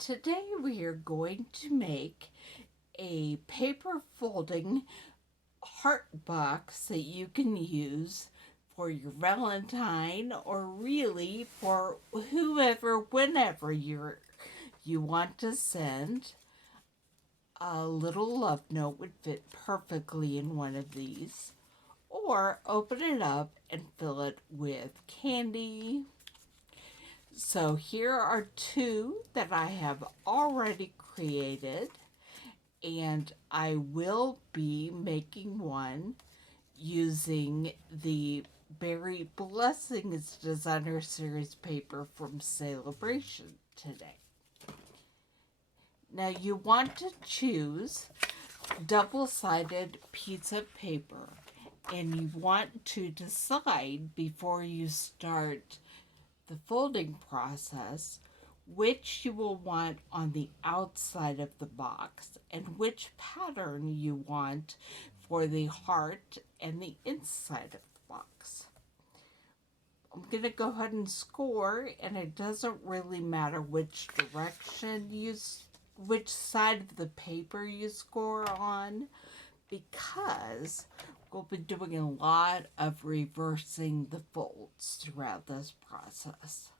Today we are going to make a paper folding heart box that you can use for your Valentine or really for whoever, whenever you want to send. A little love note would fit perfectly in one of these. Or open it up and fill it with candy. So here are two that I have already created, and I will be making one using the Berry Blessings Designer Series paper from Celebration today. Now you want to choose double-sided piece of paper, and you want to decide before you start the folding process which you will want on the outside of the box and which pattern you want for the heart and the inside of the box. I'm going to go ahead and score, and it doesn't really matter which direction which side of the paper you score on, because we'll be doing a lot of reversing the folds throughout this process.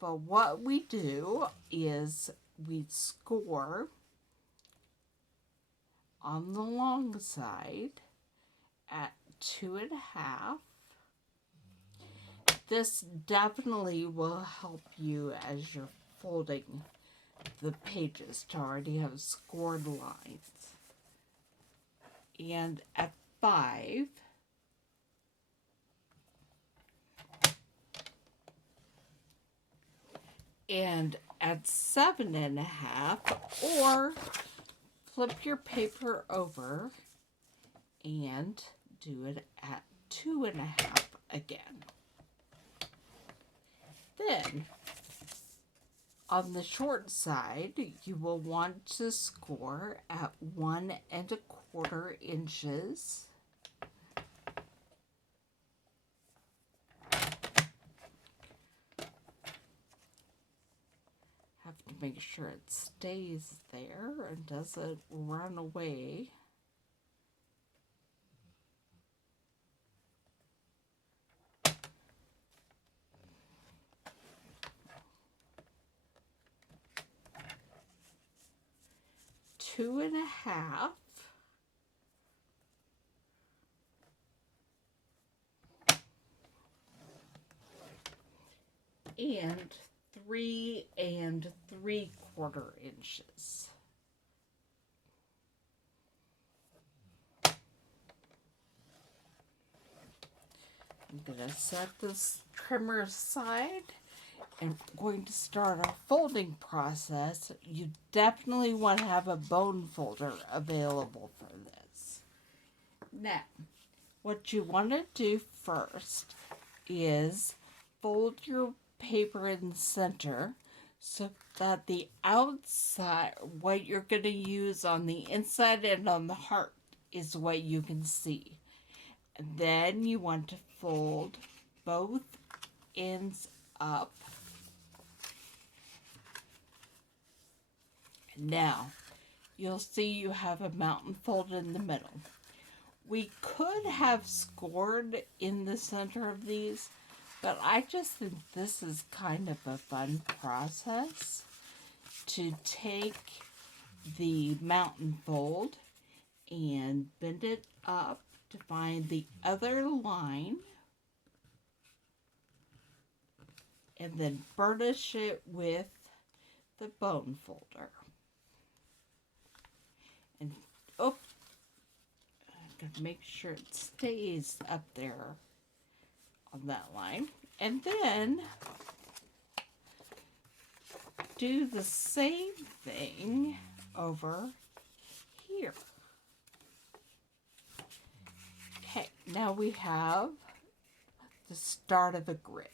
But what we do is we score on the long side at 2.5. This definitely will help you as you're folding the pages to already have scored lines. And at 5, and at 7.5, or flip your paper over and do it at 2.5 again. Then on the short side, you will want to score at 1.25 inches. Have to make sure it stays there and doesn't run away. Two and a half. And 3.75 inches. I'm going to set this trimmer aside, and we're going to start our folding process. You definitely want to have a bone folder available for this. Now, what you want to do first is fold your paper in the center so that the outside, what you're going to use on the inside and on the heart, is what you can see. And then you want to fold both ends up. Now, you'll see you have a mountain fold in the middle. We could have scored in the center of these, but I just think this is kind of a fun process to take the mountain fold and bend it up to find the other line and then burnish it with the bone folder. And I'm going to make sure it stays up there on that line. And then do the same thing over here. Okay, now we have the start of a grid.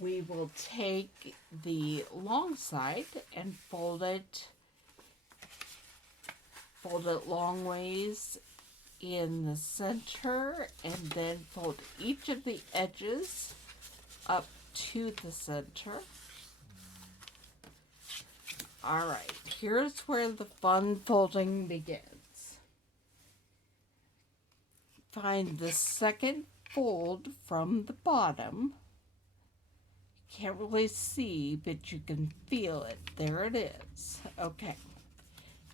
We will take the long side and fold it long ways in the center, and then fold each of the edges up to the center. Alright, here's where the fun folding begins. Find the second fold from the bottom. Can't really see, but you can feel it. There it is. Okay.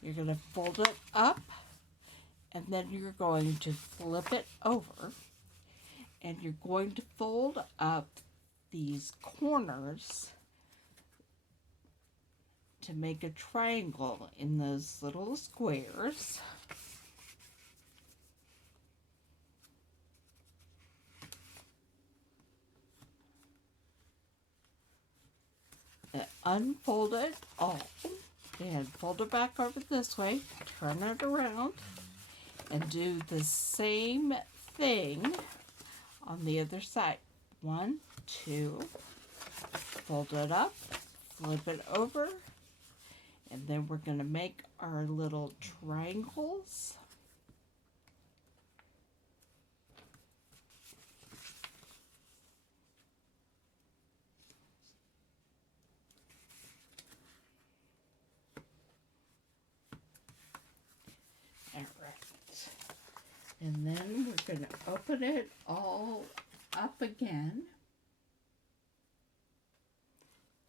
You're going to fold it up, and then you're going to flip it over, and you're going to fold up these corners to make a triangle in those little squares. Unfold it all and fold it back over this way, turn it around, and do the same thing on the other side. 1, 2, fold it up, flip it over, and then we're going to make our little triangles. And then we're going to open it all up again.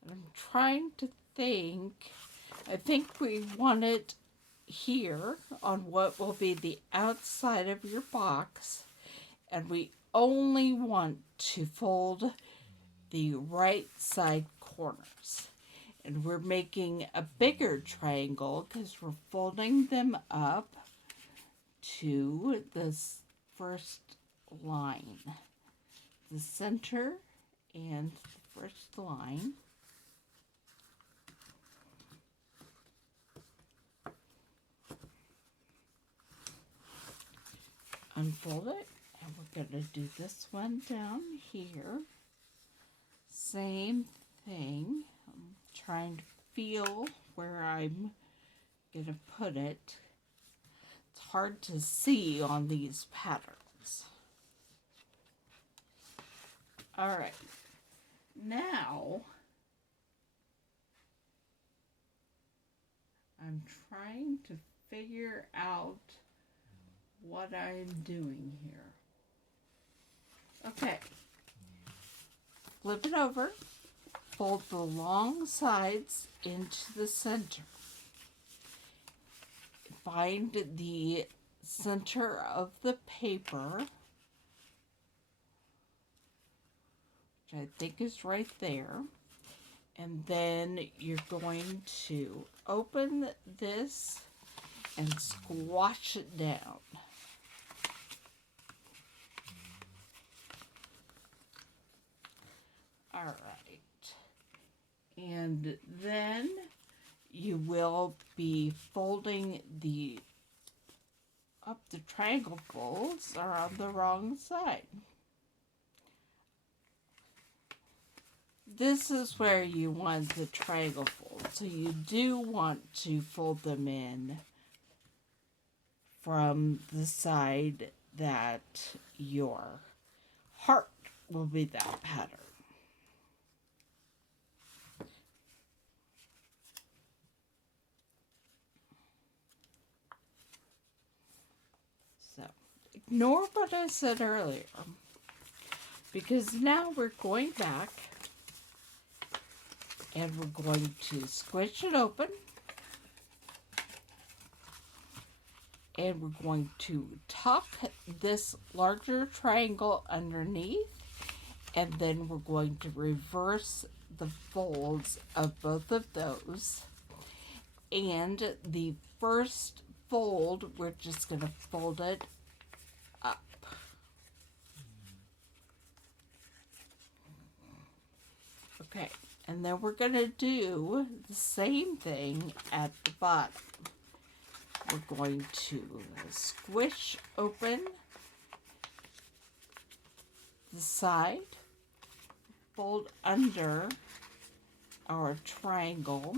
I'm trying to think. I think we want it here on what will be the outside of your box. And we only want to fold the right side corners. And we're making a bigger triangle because we're folding them up to this first line, the center and the first line. Unfold it, and we're going to do this one down here. Same thing. I'm trying to feel where I'm going to put it. Hard to see on these patterns. All right, now I'm trying to figure out what I'm doing here. Okay, flip it over, fold the long sides into the center. Find the center of the paper, which I think is right there, and then you're going to open this and squash it down. All right, and then you will be folding the triangle folds are on the wrong side. This is where you want the triangle fold. So you do want to fold them in from the side that your heart will be that pattern. Ignore what I said earlier, because now we're going back and we're going to squish it open, and we're going to tuck this larger triangle underneath, and then we're going to reverse the folds of both of those, and the first fold we're just going to fold it up. Okay, and then we're going to do the same thing at the bottom. We're going to squish open the side, fold under our triangle,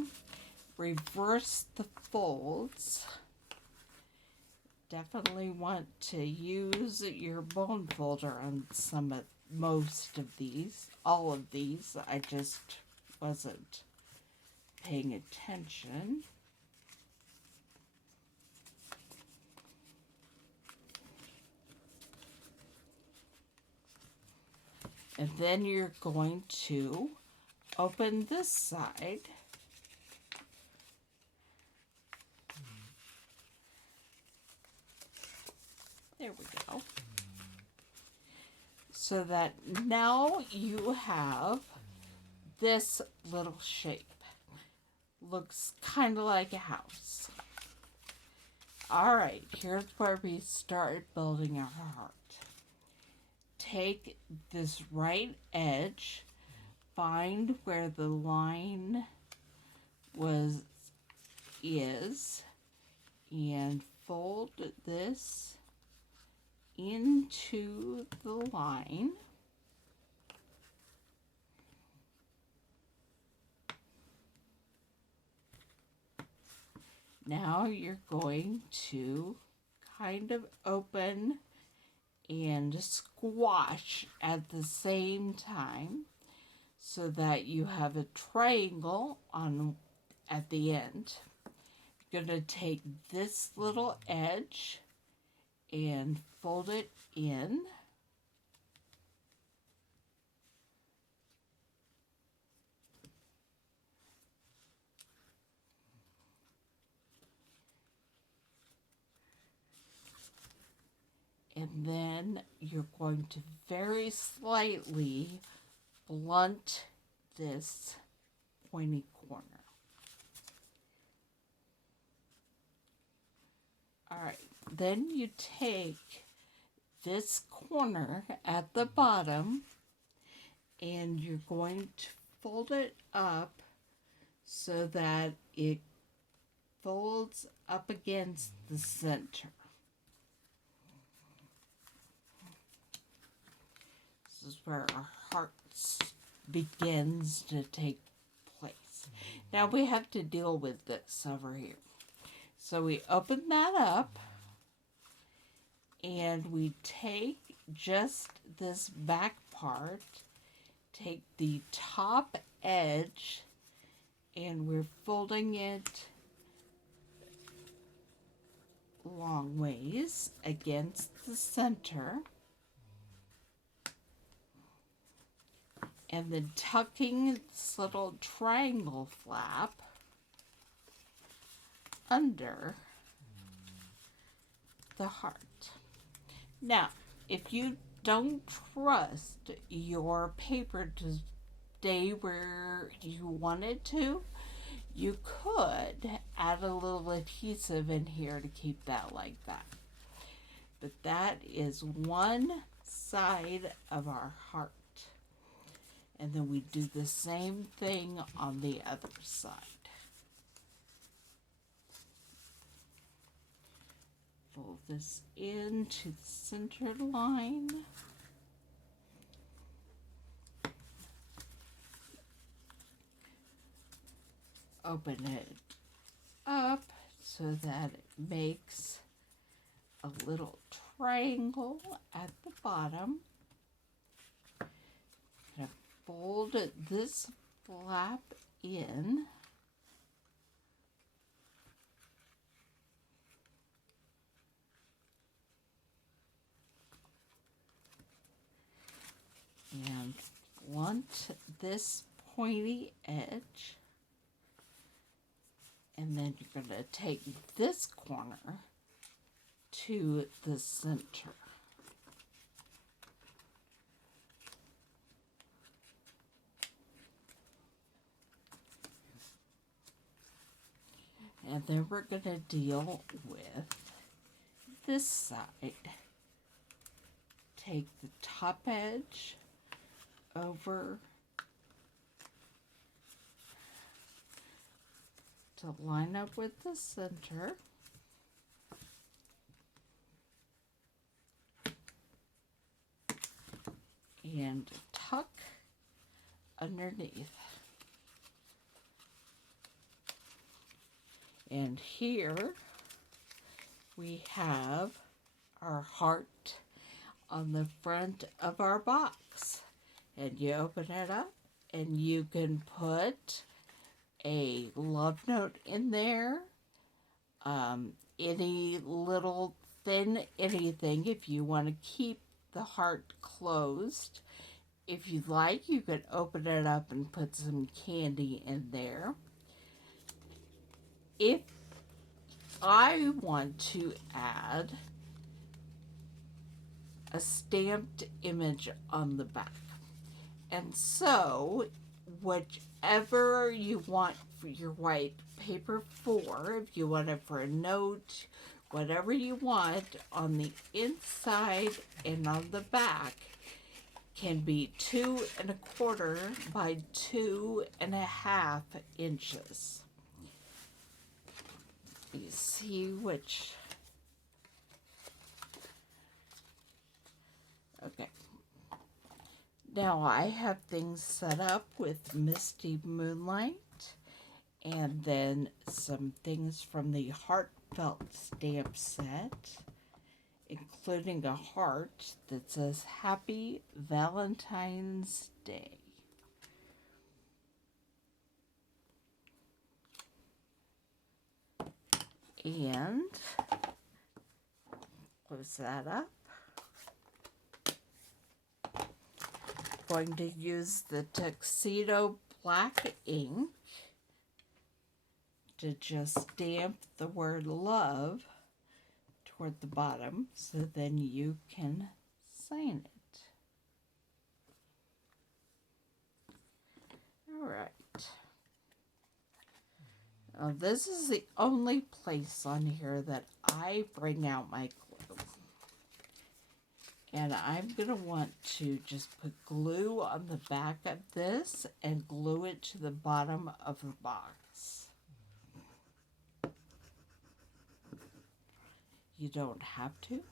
reverse the folds. Definitely want to use your bone folder on most of these, all of these. I just wasn't paying attention. And then you're going to open this side. There we go. So that now you have this little shape. Looks kind of like a house. All right, here's where we start building our heart. Take this right edge, find where the line is, and fold this into the line. Now you're going to kind of open and squash at the same time so that you have a triangle at the end. You're going to take this little edge and fold it in. And then you're going to very slightly blunt this pointy corner. All right, then you take this corner at the bottom and you're going to fold it up so that it folds up against the center. This is where our heart begins to take place. Now we have to deal with this over here. So we open that up and we take just this back part, take the top edge, and we're folding it long ways against the center. And then tucking this little triangle flap under the heart. Now, if you don't trust your paper to stay where you want it to, you could add a little adhesive in here to keep that like that. But that is one side of our heart. And then we do the same thing on the other side. Fold this into the center line. Open it up so that it makes a little triangle at the bottom. Fold this flap in. And blunt this pointy edge. And then you're going to take this corner to the center. And then we're going to deal with this side. Take the top edge over to line up with the center. And tuck underneath. And here we have our heart on the front of our box. And you open it up and you can put a love note in there, any little thin anything if you want to keep the heart closed. If you'd like, you could open it up and put some candy in there. If I want to add a stamped image on the back, and so whichever you want for your white paper for, if you want it for a note, whatever you want on the inside and on the back can be 2¼ by 2½ inches. You see which? Okay. Now I have things set up with Misty Moonlight, and then some things from the Heartfelt stamp set, including a heart that says Happy Valentine's Day. And close that up. Going to use the Tuxedo black ink to just stamp the word love toward the bottom, so then you can sign it. All right. Now this is the only place on here that I bring out my glue. And I'm going to want to just put glue on the back of this and glue it to the bottom of the box. You don't have to.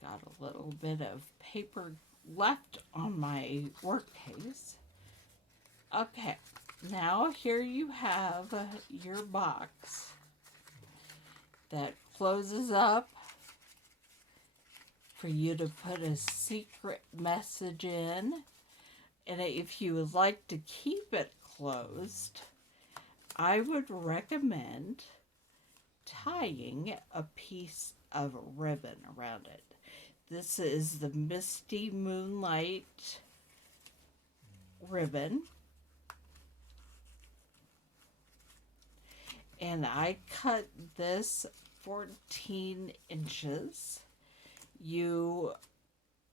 Got a little bit of paper left on my work case. Okay, now here you have your box that closes up for you to put a secret message in. And if you would like to keep it closed, I would recommend tying a piece of ribbon around it. This is the Misty Moonlight ribbon. And I cut this 14 inches. You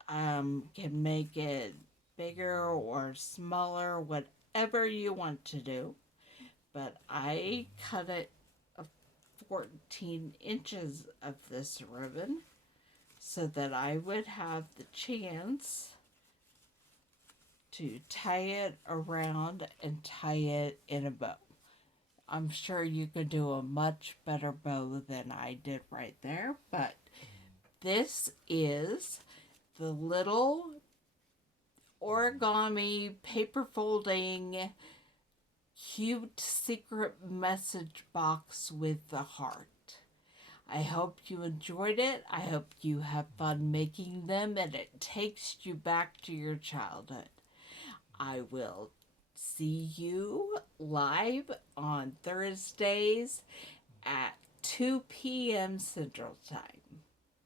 can make it bigger or smaller, whatever you want to do. But I cut it 14 inches of this ribbon so that I would have the chance to tie it around and tie it in a bow. I'm sure you could do a much better bow than I did right there, but this is the little origami paper folding cute secret message box with the heart. I hope you enjoyed it. I hope you have fun making them and it takes you back to your childhood. I will see you live on Thursdays at 2 p.m. Central Time.